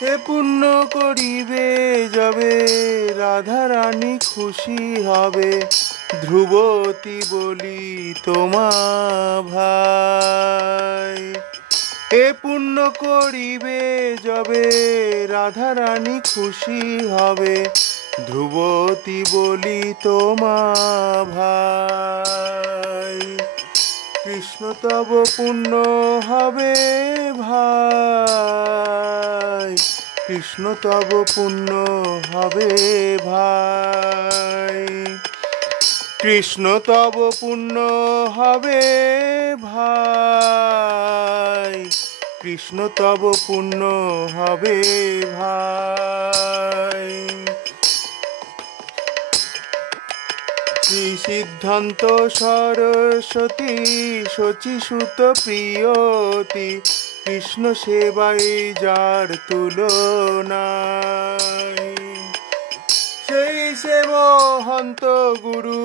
এ পুণ্য করিবে যবে রাধা রানী খুশি হবে, ধ্রুবতী বলি তোমা ভাই। এ পুণ্য করিবে যবে রাধা রানী খুশি হবে, ধ্রুবতী বলি তোমা ভাই। কৃষ্ণ তব পুণ্য হবে ভাই, কৃষ্ণ তব পুণ্য হবে ভাই, কৃষ্ণ তব পুণ্য হবে ভাই, কৃষ্ণ তব পুণ্য হবে ভাই। শ্রী সিদ্ধান্ত সরস্বতী শচীসুত প্রিয়তি, কৃষ্ণ সেবায় যার তুলনায়। সেই সে মহন্ত গুরু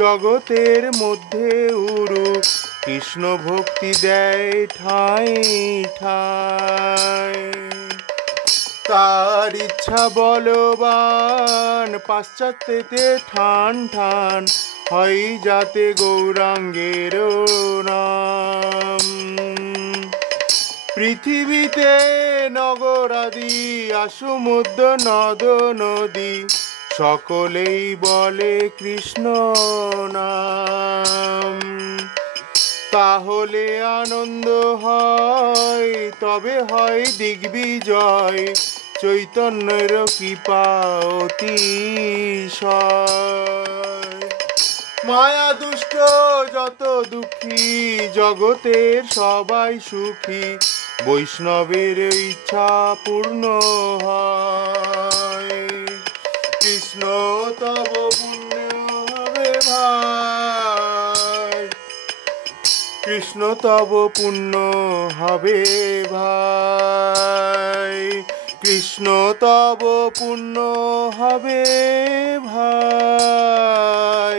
জগতের মধ্যে উরু, কৃষ্ণ ভক্তি দেয় ঠাঁই ঠাঁই। তার ইচ্ছা বলবান পাশ্চাত্যেতে ঠান ঠান, হয় যাতে গৌরাঙ্গের নাম। পৃথিবীতে নগরাদি আসমুদ্র নদ নদী, সকলেই বলে কৃষ্ণ নাম। তাহলে আনন্দ হয়, তবে হয় দিগ্বিজয়, চৈতন্যের কৃপা অতিশয়। মায়া দুষ্ট যত দুঃখী, জগতের সবাই সুখী, বৈষ্ণবের ইচ্ছা পূর্ণ হয়। কৃষ্ণ তব পুণ্য হবে ভাই, কৃষ্ণ তব পুণ্য হবে ভাই, কৃষ্ণ তব পুণ্য হবে ভাই,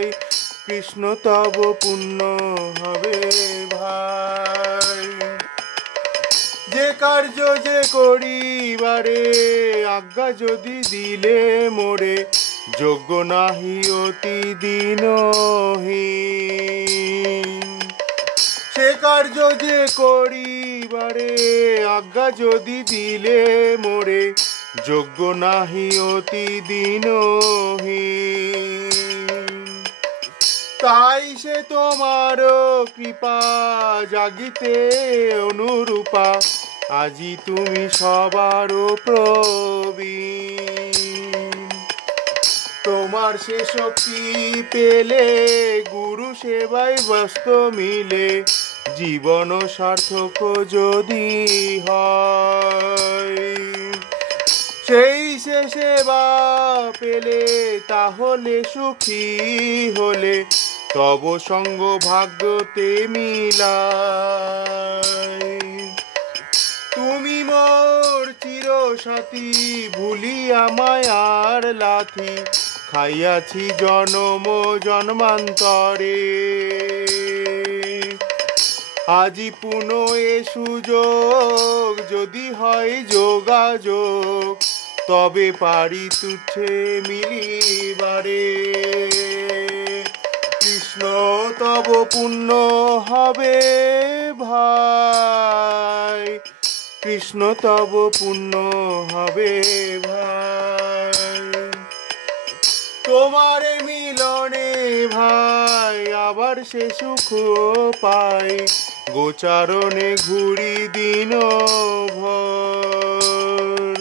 কৃষ্ণ তব পুণ্য হবে ভাই। যে কার্য যে করিবারে আজ্ঞা যদি দিলে মোরে, যোগ্য নাহি অতি দীনহীন। সে কার্য যে করিবারে আজ্ঞা যদি দিলে মোরে, যোগ্য নাহি অতি দীনহীন। তাই সে তোমার কৃপা জাগিতে অনুরূপা, আজি তুমি সবার প্রবীণ। তোমার সে শক্তি পেলে গুরু সেবায় ব্যস্ত মিলে, জীবন সার্থক যদি হয়। সেই সে সেবা পেলে তাহলে সুখী হলে, তব সঙ্গ ভাগ্যতে মিলায়। তুমি মোর চিরসাথী, ভুলি আমায় আর লাথি, খাইয়াছি জনম জন্মান্তরে। আজি পুনঃ এ সুযোগ যদি হয় যোগাযোগ, তবে পারি তুচ্ছে মিলিবারে। কৃষ্ণ তব পুণ্য হবে ভাই, কৃষ্ণ তব পুণ্য হবে ভাই। তোমার মিলনে ভাই আবার সে সুখ পাই, গোচারণে ঘুরি দিন ভর।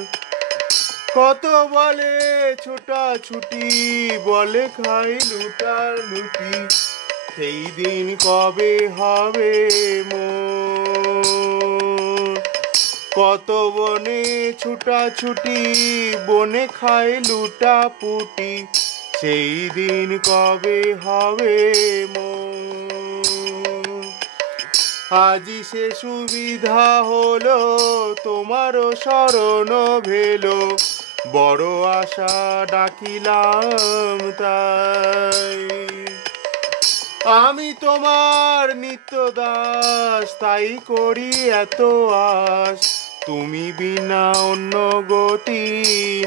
কত বলে ছোটা ছুটি, বলে খাই লুটা লুটি, সেই দিন কবে হবে মোর। কত বনে ছুটা ছুটি, বনে খাই লুটা পুটি, সেই দিন কবে হবে মোর। আজি সে সুবিধা হলো, তোমারও শরণ ভেলো, বড় আশা ডাকিলাম তাই। আমি তোমার নিত্য দাস, তাই করি এত আশ, তুমি বিনা অন্য গতি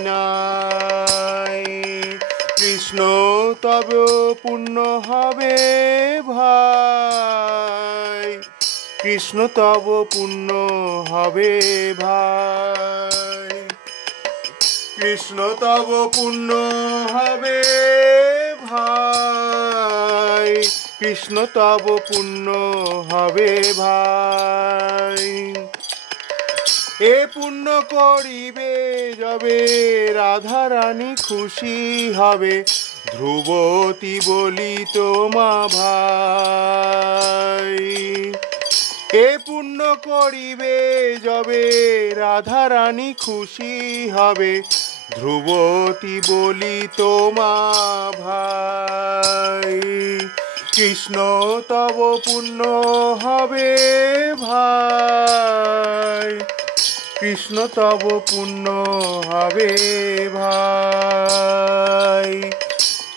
নাই। কৃষ্ণ তব পূর্ণ হবে ভাই, কৃষ্ণ তব পূর্ণ হবে ভাই, কৃষ্ণ তব পূর্ণ হবে ভাই, কৃষ্ণ তব পূর্ণ হবে ভাই। এ পুণ্য করিবে যবে রাধারানী খুশি হবে, ধ্রুবতী বলি তোমা ভাই। এ পুণ্য করিবে যবে রাধারানী খুশি হবে, ধ্রুবতী বলি তোমা ভাই। কৃষ্ণ তব পুণ্য হবে ভাই, কৃষ্ণ তব পুণ্য হবে ভাই,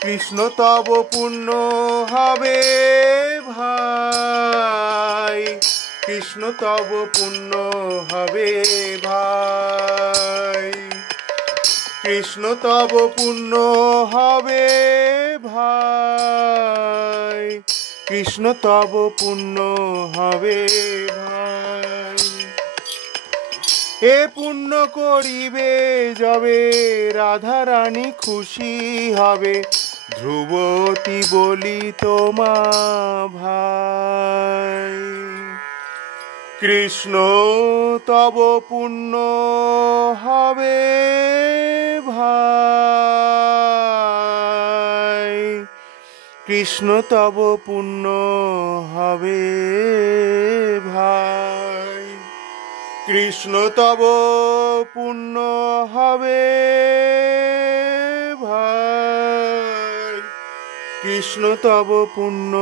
কৃষ্ণ তব পুণ্য হবে ভাই, কৃষ্ণ তব পুণ্য হবে ভাই, কৃষ্ণ তব পুণ্য হবে ভাই, কৃষ্ণ তব পুণ্য হবে ভাই। এ পুণ্য করিবে যবে রাধারানী খুশি হবে, ধ্রুবতী বলি তোমা ভাই। কৃষ্ণ তব পুণ্য হবে ভাই, কৃষ্ণ তব পুণ্য হবে ভাই, কৃষ্ণ তব পুণ্য হবে ভাই, কৃষ্ণ তব পুণ্য